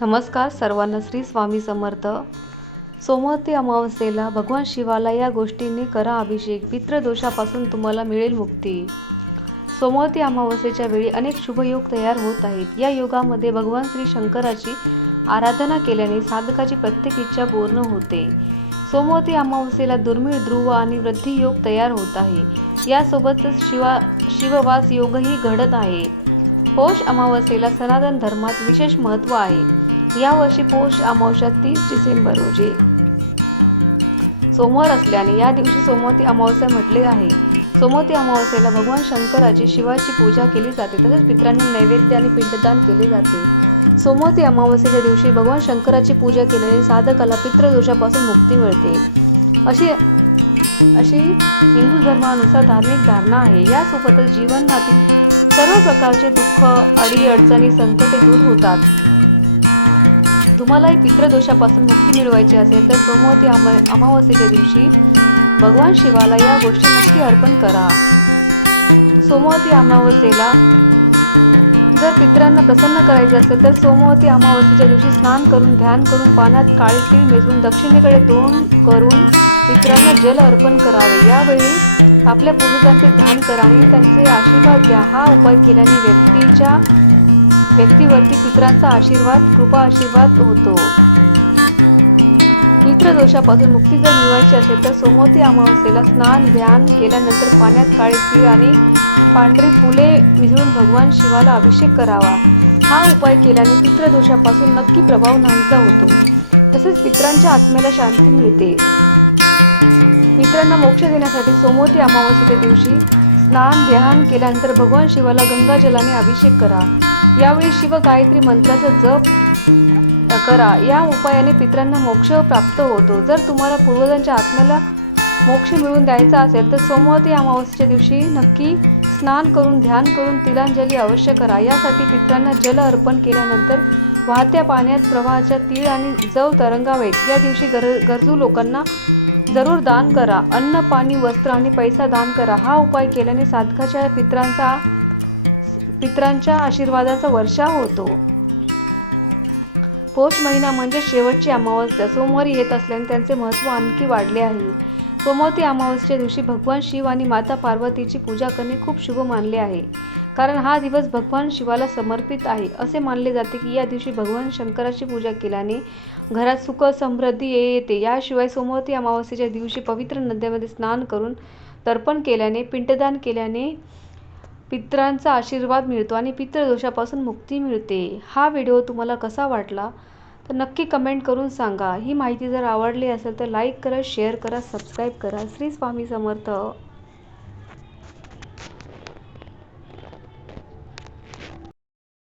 नमस्कार सर्वांना श्री स्वामी समर्थ. सोमवती अमावस्येला भगवान शिवाला या गोष्टींनी करा अभिषेक पितृदोषापासून तुम्हाला मिळेल मुक्ती. सोमवती अमावस्येच्या वेळी अनेक शुभयोग तयार होत आहेत. या योगामध्ये भगवान श्री शंकराची आराधना केल्याने साधकाची प्रत्येक इच्छा पूर्ण होते. सोमवती अमावस्येला दुर्मिळ ध्रुव आणि वृद्धी योग तयार होत आहे. यासोबतच शिवा शिववास योगही घडत आहे. पौष अमावस्येला सनातन धर्मात विशेष महत्त्व आहे. यावर्षी पौष अमावस्या तीस डिसेंबर रोजी. सोमवार असल्याने या दिवशी सोमवती अमावस्या म्हटले आहे. सोमवती अमावस्येला भगवान शंकराची शिवाची पूजा केली जाते तसेच पितरांना नैवेद्य आणि पिंडदान केले जाते. सोमवती अमावस्येच्या दिवशी भगवान शंकराची पूजा केल्याने साधकाला पितृदोषापासून मुक्ती मिळते. अशी अशी हिंदू धर्मानुसार धार्मिक धारणा आहे. यासोबतच जीवनातील सर्व प्रकारचे दुःख अडीअडचणी संकटे दूर होतात. तुम्हालाही पितृदोषापासून मुक्ती मिळवायची असेल तर सोमवती अमा अमावस्येच्या दिवशी भगवान शिवाला या गोष्टी नक्की अर्पण करा. सोमवती अमावस्येला जर पितरांना प्रसन्न करायचे असेल तर सोमवती अमावस्येच्या दिवशी स्नान करून ध्यान करून पाण्यात काळे तीळ मिसळून दक्षिणेकडे तोंड करून पितरांना जल अर्पण करावे. यावेळी आपल्या पूर्वजांचे ध्यान करा आणि त्यांचे आशीर्वाद घ्या. हा उपाय केल्याने व्यक्तीच्या व्यक्तीवरती पितरांचा आशीर्वाद कृपा आशीर्वाद होतो. पितृदोषापासून मुक्ती जर मिळवायची असेल तर सोमवती अमावस्येला स्नान ध्यान केल्यानंतर पाण्यात काळे तीळ आणि पांढरी फुले मिसळून भगवान शिवाला अभिषेक करावा. हा उपाय केल्याने पितृदोषापासून नक्की प्रभाव नाहीसा होतो. तसेच पितरांच्या आत्म्याला शांती मिळते. पितरांना मोक्ष देण्यासाठी सोमवती अमावस्येच्या दिवशी स्नान ध्यान केल्यानंतर भगवान शिवाला गंगाजलाने अभिषेक करा. यावेळी शिव गायत्री मंत्राचा जप करा. या उपायाने पितरांना मोक्ष प्राप्त होतो. जर तुम्हाला पूर्वजांच्या आत्म्याला मोक्ष मिळवून द्यायचा असेल तर सोमवती अमावस्येच्या दिवशी नक्की स्नान करून ध्यान करून तिलांजली अवश्य करा. यासाठी पितरांना जल अर्पण केल्यानंतर वाहत्या पाण्यात प्रवाहाच्या तीळ आणि जव तरंगावेत. या दिवशी गर गरजू लोकांना जरूर दान करा. अन्न पाणी वस्त्र आणि पैसा दान करा. हा उपाय केल्याने साधकाच्या पितरांचा पितरांच्या आशीर्वादाचा वर्षा होतो. पौष महिना म्हणजे शेवटची अमावस्या. सोमवारी येत असल्याने त्यांचे महत्त्व आणखी वाढले आहे. सोमवती अमावस्येच्या दिवशी भगवान शिव आणि माता पार्वतीची पूजा करणे खूप शुभ मानले आहे. कारण हा दिवस भगवान शिवाला समर्पित आहे. असे मानले जाते की या दिवशी भगवान शंकराची पूजा केल्याने घरात सुख समृद्धी येते. याशिवाय सोमवती अमावस्येच्या दिवशी पवित्र नद्यामध्ये स्नान करून तर्पण केल्याने पिंडदान केल्याने पितरांचा आशीर्वाद मिळतो आणि पितृदोषापासून मुक्ती मिळते. हा व्हिडिओ तुम्हाला कसा वाटला? तर नक्की कमेंट करून सांगा. ही माहिती जर आवडली असेल तर लाईक करा शेअर करा सबस्क्राईब करा. श्री स्वामी समर्थ.